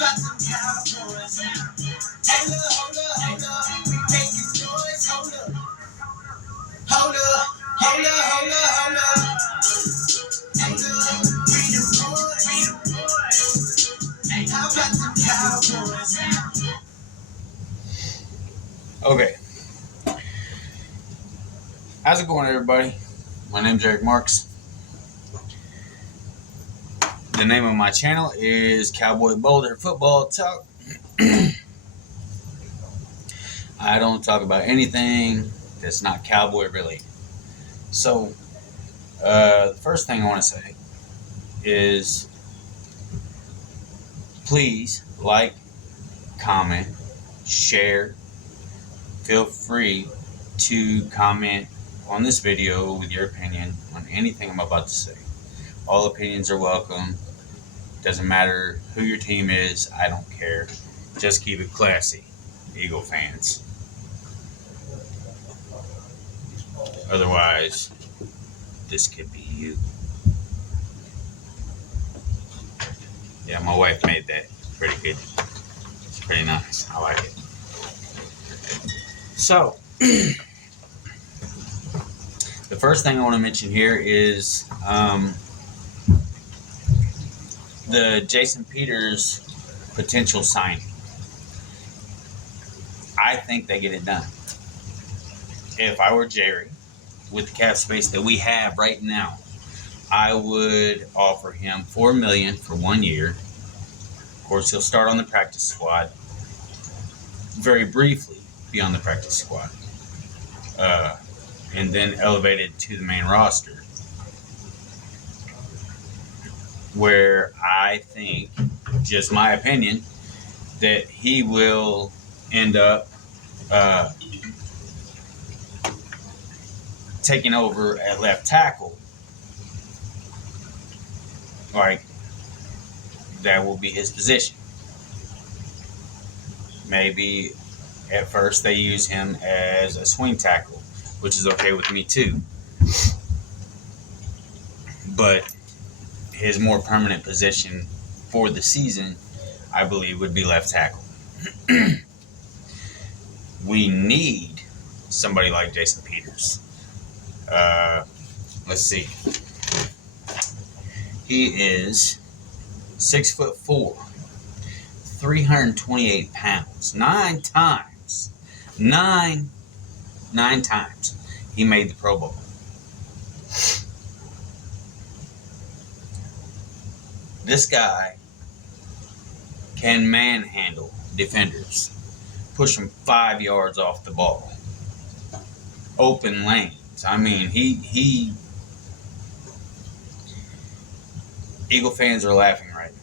about some Cowboys? Hold up. We making noise. Hold up. Hold up. Hold up. Hold up. Hold up. Hold up. We the boys. How about some Cowboys? Okay. How's it going, everybody? My name's Eric Marks. The name of my channel is Cowboy Boulder Football Talk. I don't talk about anything that's not cowboy related. So, the first thing I want to say is please like, comment, share. Feel free to comment on this video with your opinion on anything I'm about to say. All opinions are welcome. Doesn't matter who your team is. I don't care. Just keep it classy, Eagle fans. Otherwise, this could be you. Yeah, my wife made that. Pretty good. It's pretty nice. I like it. So, the first thing I want to mention here is the Jason Peters potential signing. I think they get it done. If I were Jerry, with the cap space that we have right now, I would offer him $4 million for 1 year. Of course, he'll start on the practice squad. Very briefly be on the practice squad. And then elevated to the main roster. Where I think, just my opinion, that he will end up taking over at left tackle. Like, that will be his position. Maybe at first they use him as a swing tackle, which is okay with me too. But his more permanent position for the season, I believe, would be left tackle. We need somebody like Jason Peters. Let's see. He is 6'4", 328 pounds. Nine times he made the Pro Bowl. This guy can manhandle defenders, push them 5 yards off the ball, open lanes. I mean, he Eagle fans are laughing right now.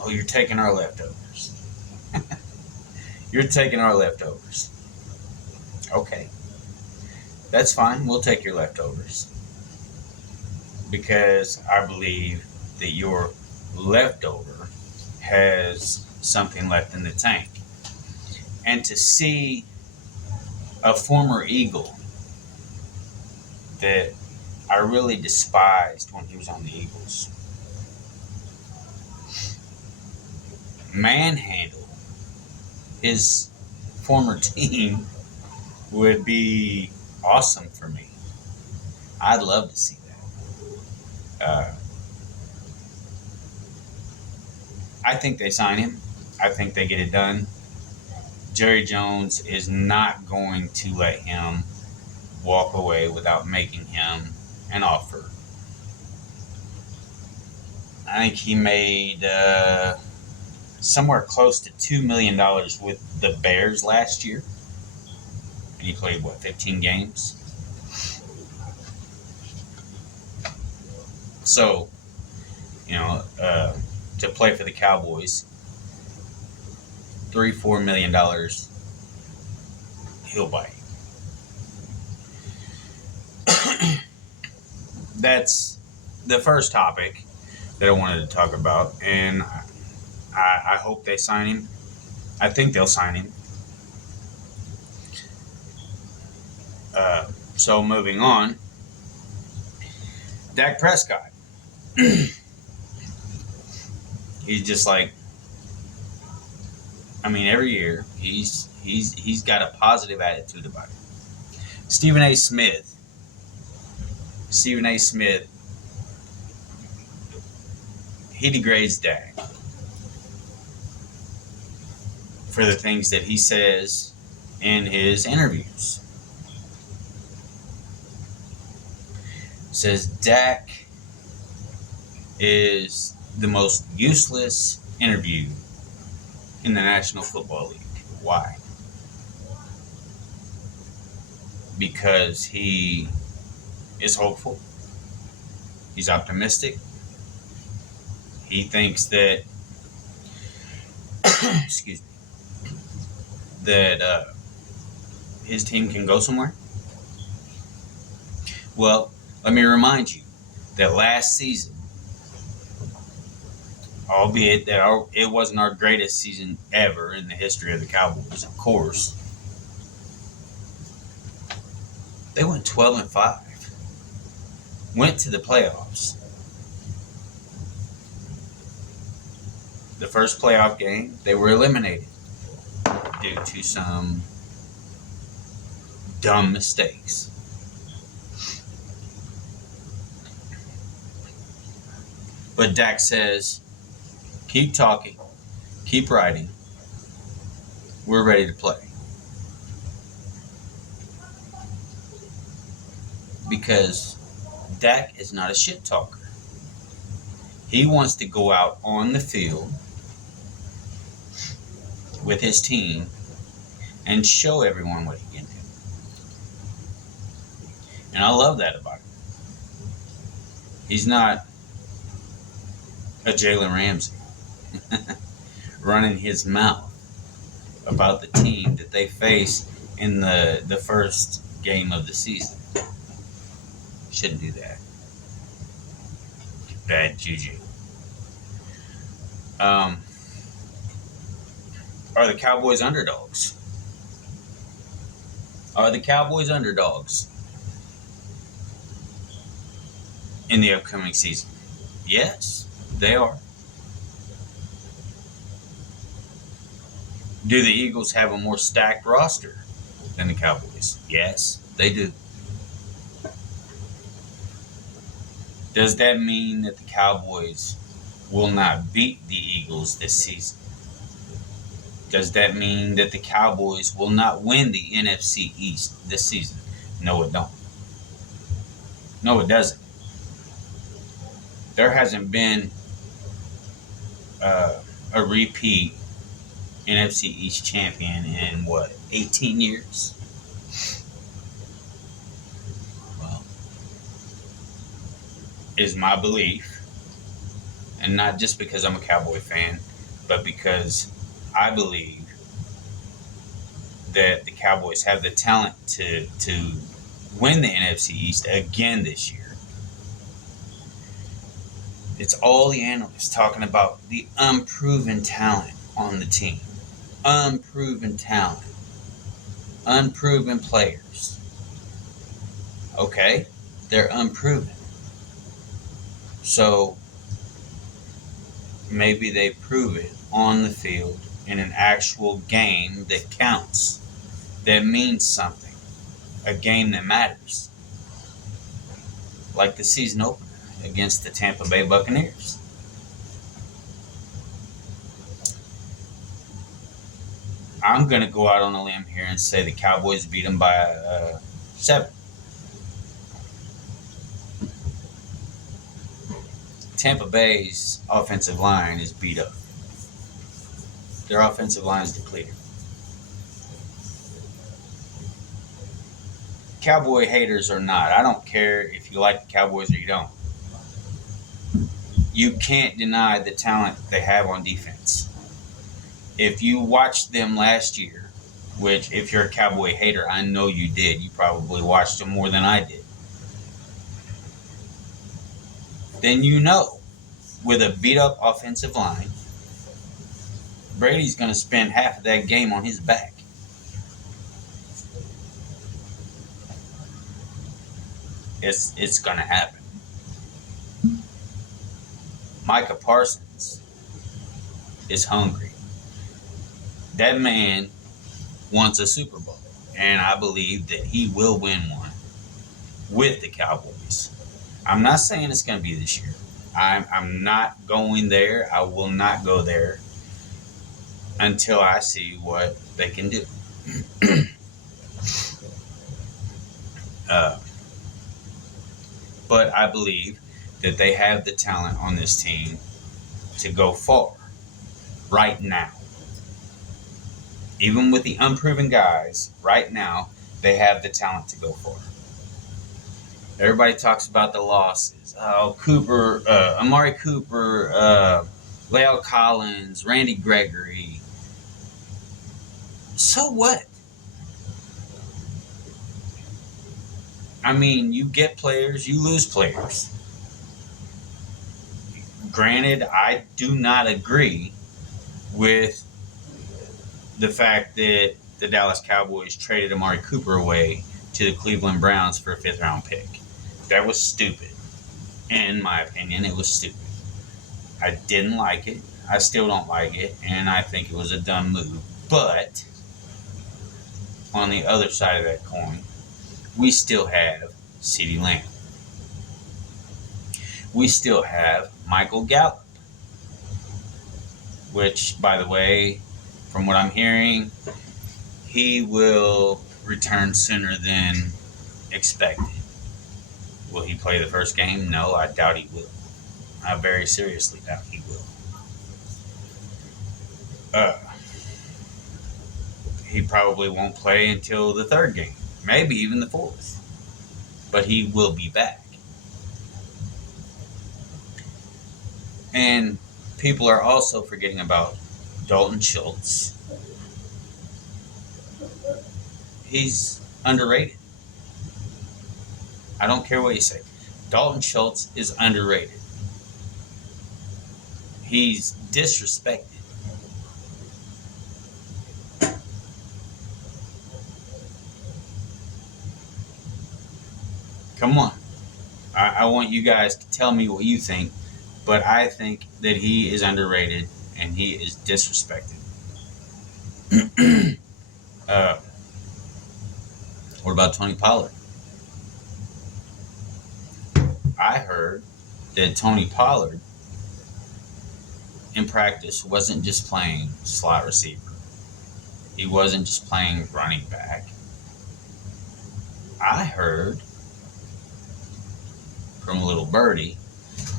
Oh, you're taking our leftovers. You're taking our leftovers. Okay. That's fine. We'll take your leftovers. Because I believe that your leftover has something left in the tank. And to see a former Eagle that I really despised when he was on the Eagles manhandle his former team would be awesome for me. I'd love to see that. I think they sign him. I think they get it done. Jerry Jones is not going to let him walk away without making him an offer. I think he made somewhere close to $2 million with the Bears last year. And he played, 15 games? So, to play for the Cowboys, $3-4 million, he'll bite. That's the first topic that I wanted to talk about, and I hope they sign him. I think they'll sign him. So moving on, Dak Prescott. He's just like every year he's got a positive attitude about it. Stephen A. Smith. Stephen A. Smith. He degrades Dak for the things that he says in his interviews. Says Dak is the most useless interview in the National Football League. Why? Because he is hopeful. He's optimistic. He thinks that, excuse me, that his team can go somewhere. Well, let me remind you that last season, albeit that it wasn't our greatest season ever in the history of the Cowboys, of course, they went 12-5, went to the playoffs. The first playoff game, they were eliminated due to some dumb mistakes. But Dak says, keep talking, keep writing. We're ready to play. Because Dak is not a shit talker. He wants to go out on the field with his team and show everyone what he can do. And I love that about him. He's not a Jalen Ramsey running his mouth about the team that they face in the first game of the season. Shouldn't do that. Bad juju. Are the Cowboys underdogs? Are the Cowboys underdogs in the upcoming season? Yes, they are. Do the Eagles have a more stacked roster than the Cowboys? Yes, they do. Does that mean that the Cowboys will not beat the Eagles this season? Does that mean that the Cowboys will not win the NFC East this season? No, it don't. No, it doesn't. There hasn't been a repeat NFC East champion in, 18 years? Well, is my belief, and not just because I'm a Cowboy fan, but because I believe that the Cowboys have the talent to win the NFC East again this year. It's all the analysts talking about the unproven talent on the team. Unproven talent. Unproven players. Okay? They're unproven. So maybe they prove it on the field in an actual game that counts, that means something, a game that matters, like the season opener against the Tampa Bay Buccaneers. I'm going to go out on a limb here and say the Cowboys beat them by 7. Tampa Bay's offensive line is beat up. Their offensive line is depleted. Cowboy haters or not, I don't care if you like the Cowboys or you don't. You can't deny the talent they have on defense. If you watched them last year, which if you're a Cowboy hater, I know you did. You probably watched them more than I did. Then you know, with a beat-up offensive line, Brady's going to spend half of that game on his back. It's going to happen. Micah Parsons is hungry. That man wants a Super Bowl, and I believe that he will win one with the Cowboys. I'm not saying it's going to be this year. I'm not going there. I will not go there until I see what they can do. uh, but I believe that they have the talent on this team to go far right now. Even with the unproven guys, right now, they have the talent to go far. Everybody talks about the losses. Oh, Cooper, Amari Cooper, La'el Collins, Randy Gregory. So what? I mean, you get players, you lose players. Granted, I do not agree with the fact that the Dallas Cowboys traded Amari Cooper away to the Cleveland Browns for a 5th-round pick. That was stupid. In my opinion, it was stupid. I didn't like it. I still don't like it. And I think it was a dumb move. But on the other side of that coin, we still have CeeDee Lamb. We still have Michael Gallup. Which, by the way, from what I'm hearing, he will return sooner than expected. Will he play the first game? No, I doubt he will. I very seriously doubt he will. He probably won't play until the 3rd game, maybe even the 4th. But he will be back. And people are also forgetting about Dalton Schultz. He's underrated. I don't care what you say. Dalton Schultz is underrated. He's disrespected. Come on. I want you guys to tell me what you think, but I think that he is underrated and he is disrespected. What about Tony Pollard? I heard that Tony Pollard in practice wasn't just playing slot receiver. He wasn't just playing running back. I heard from a little birdie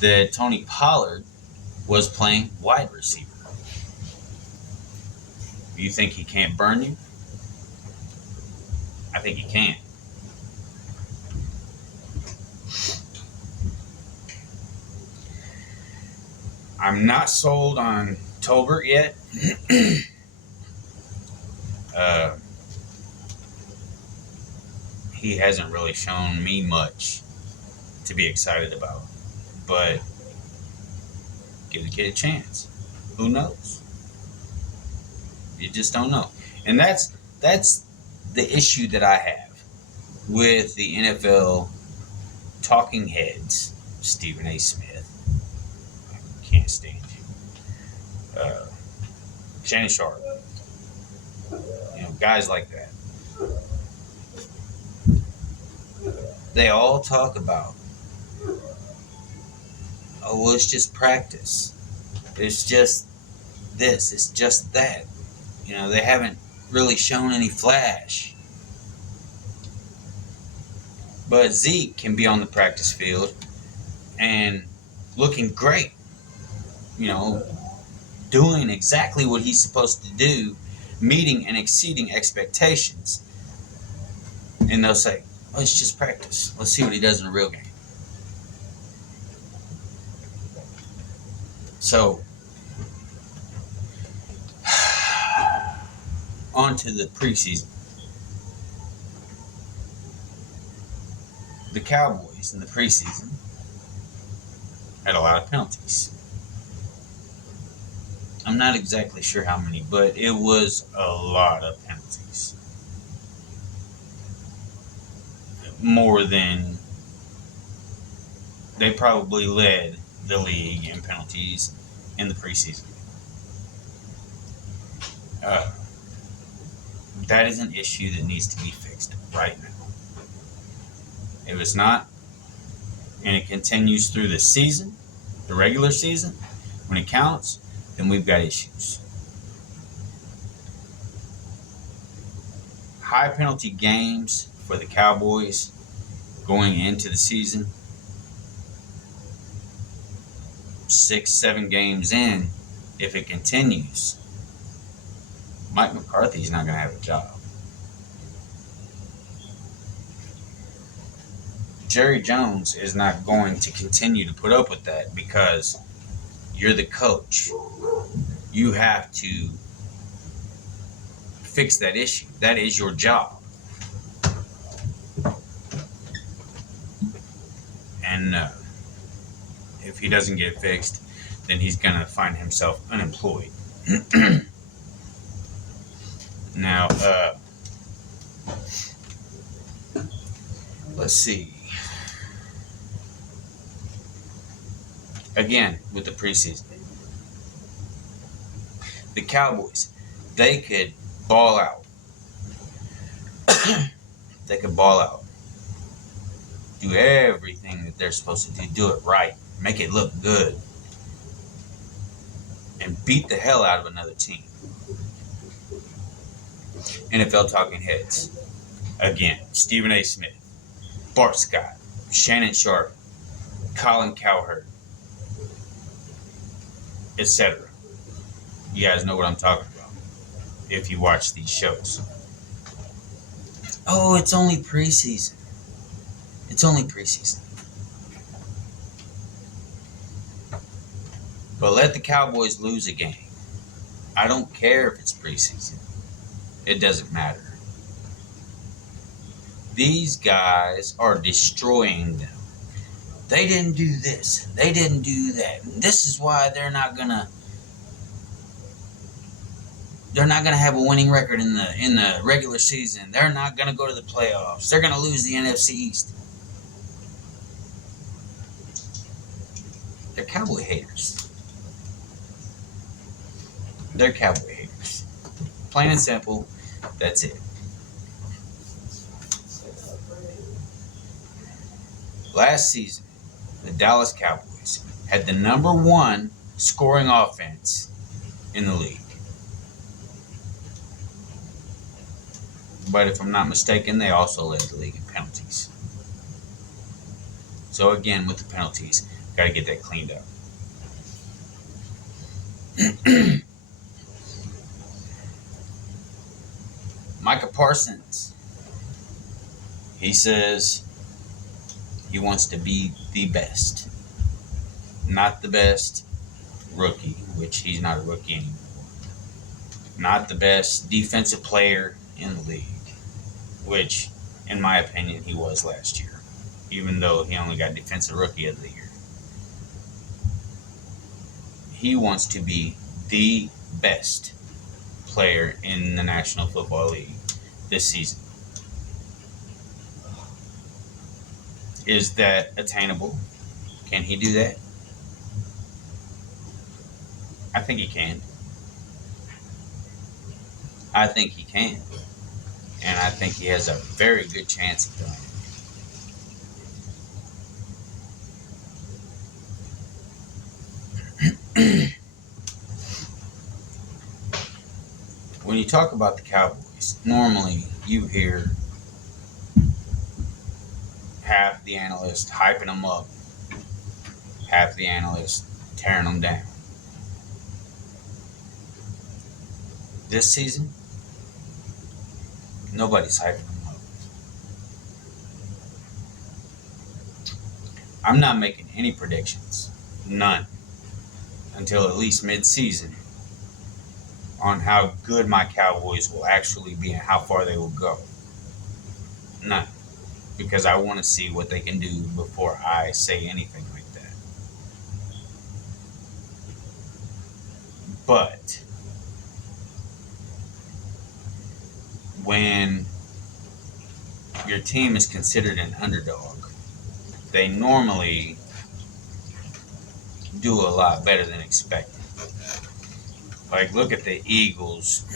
that Tony Pollard was playing wide receiver. You think he can't burn you? I think he can. I'm not sold on Tolbert yet. He hasn't really shown me much to be excited about. But give the kid a chance. Who knows? You just don't know. And that's the issue that I have with the NFL talking heads. Stephen A. Smith. I can't stand you. Shannon Sharp. Guys like that. They all talk about, oh, well, it's just practice. It's just this. It's just that. They haven't really shown any flash. But Zeke can be on the practice field and looking great. Doing exactly what he's supposed to do, meeting and exceeding expectations. And they'll say, oh, it's just practice. Let's see what he does in a real game. So, on to the preseason. The Cowboys in the preseason had a lot of penalties. I'm not exactly sure how many, but it was a lot of penalties. More than they probably led the league in penalties in the preseason. That is an issue that needs to be fixed right now. If it's not, and it continues through the season, the regular season, when it counts, then we've got issues. High penalty games for the Cowboys going into the season. 6-7 games in, if it continues, Mike McCarthy's not going to have a job. Jerry Jones is not going to continue to put up with that because you're the coach. You have to fix that issue. That is your job. And if he doesn't get fixed, then he's going to find himself unemployed. Now, let's see. Again, with the preseason, the Cowboys, they could ball out. They could ball out. Do everything that they're supposed to do. Do it right. Make it look good. And beat the hell out of another team. NFL Talking Heads. Again, Stephen A. Smith, Bart Scott, Shannon Sharp, Colin Cowherd, etc. You guys know what I'm talking about if you watch these shows. Oh, it's only preseason. It's only preseason. But let the Cowboys lose a game. I don't care if it's preseason. It doesn't matter. These guys are destroying them. They didn't do this. They didn't do that. And this is why they're not gonna have a winning record in the regular season. They're not gonna go to the playoffs. They're gonna lose the NFC East. They're Cowboy haters. They're Cowboy haters. Plain and simple. That's it. Last season, the Dallas Cowboys had the number 1 scoring offense in the league. But if I'm not mistaken, they also led the league in penalties. So again, with the penalties, got to get that cleaned up. Micah Parsons, he says he wants to be the best. Not the best rookie, which he's not a rookie anymore. Not the best defensive player in the league, which, in my opinion, he was last year, even though he only got Defensive Rookie of the Year. He wants to be the best player in the National Football League this season. Is that attainable? Can he do that? I think he can. I think he can. And I think he has a very good chance of doing it. When you talk about the Cowboys, normally you hear half the analysts hyping them up, half the analysts tearing them down. This season, nobody's hyping them up. I'm not making any predictions, none, until at least mid-season, on how good my Cowboys will actually be and how far they will go. None. Because I want to see what they can do before I say anything like that. But when your team is considered an underdog, they normally do a lot better than expected. Like, look at the Eagles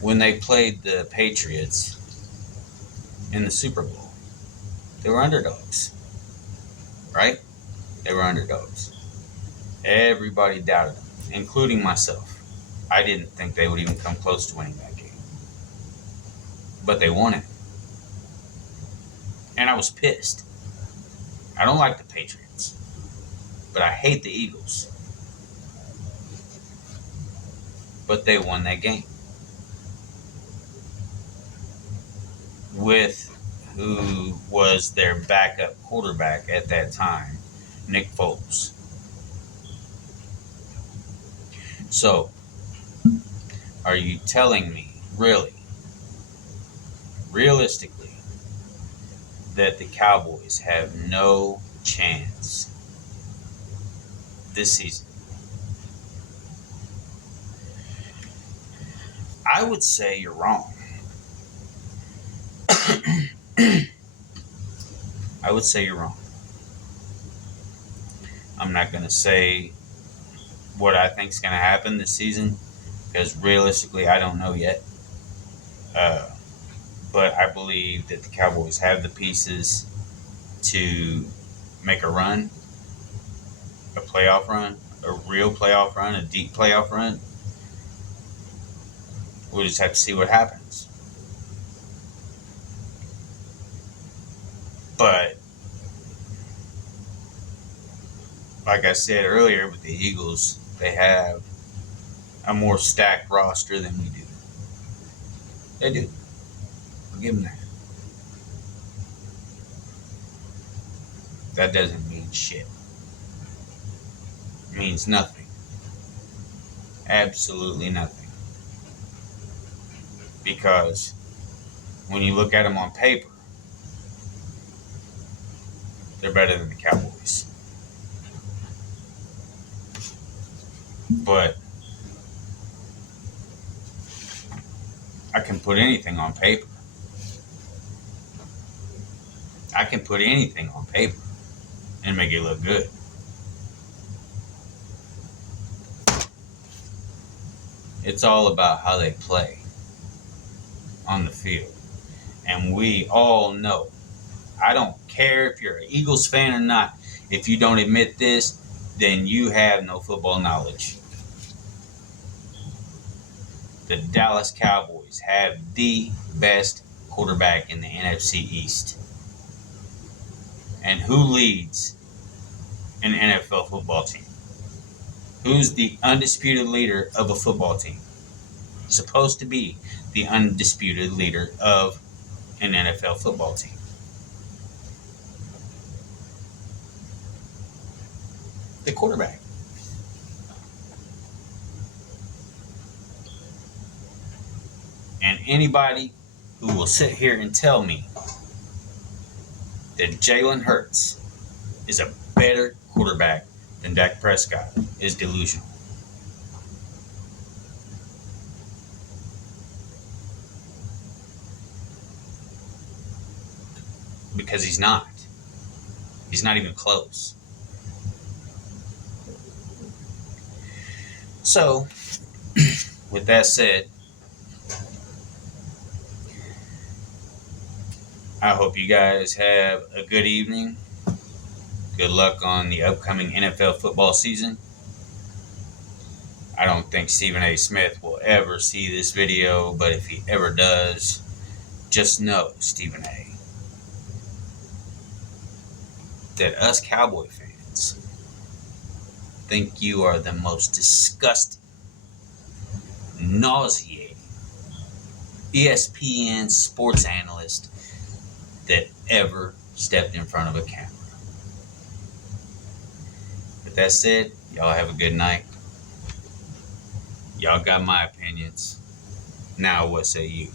when they played the Patriots in the Super Bowl, they were underdogs, right? They were underdogs. Everybody doubted them, including myself. I didn't think they would even come close to winning that game. But they won it. And I was pissed. I don't like the Patriots, but I hate the Eagles. But they won that game. With who was their backup quarterback at that time, Nick Foles. So, are you telling me, really, realistically, that the Cowboys have no chance this season? I would say you're wrong. I would say you're wrong. I'm not going to say what I think is going to happen this season because realistically, I don't know yet. But I believe that the Cowboys have the pieces to make a run, a playoff run, a real playoff run, a deep playoff run. We'll just have to see what happens. But like I said earlier with the Eagles, they have a more stacked roster than we do. They do. I'll give them that. That doesn't mean shit. It means nothing. Absolutely nothing. Because when you look at them on paper, they're better than the Cowboys. But I can put anything on paper. I can put anything on paper and make it look good. It's all about how they play on the field. And we all know. I don't care if you're an Eagles fan or not. If you don't admit this, then you have no football knowledge. The Dallas Cowboys have the best quarterback in the NFC East. And who leads an NFL football team? Who's the undisputed leader of a football team? Supposed to be the undisputed leader of an NFL football team. The quarterback. And anybody who will sit here and tell me that Jalen Hurts is a better quarterback than Dak Prescott is delusional. Because he's not. He's not even close. So, with that said, I hope you guys have a good evening. Good luck on the upcoming NFL football season. I don't think Stephen A. Smith will ever see this video, but if he ever does, just know, Stephen A., that us Cowboy fans think you are the most disgusting, nauseating ESPN sports analyst that ever stepped in front of a camera. With that said, y'all have a good night. Y'all got my opinions. Now what say you?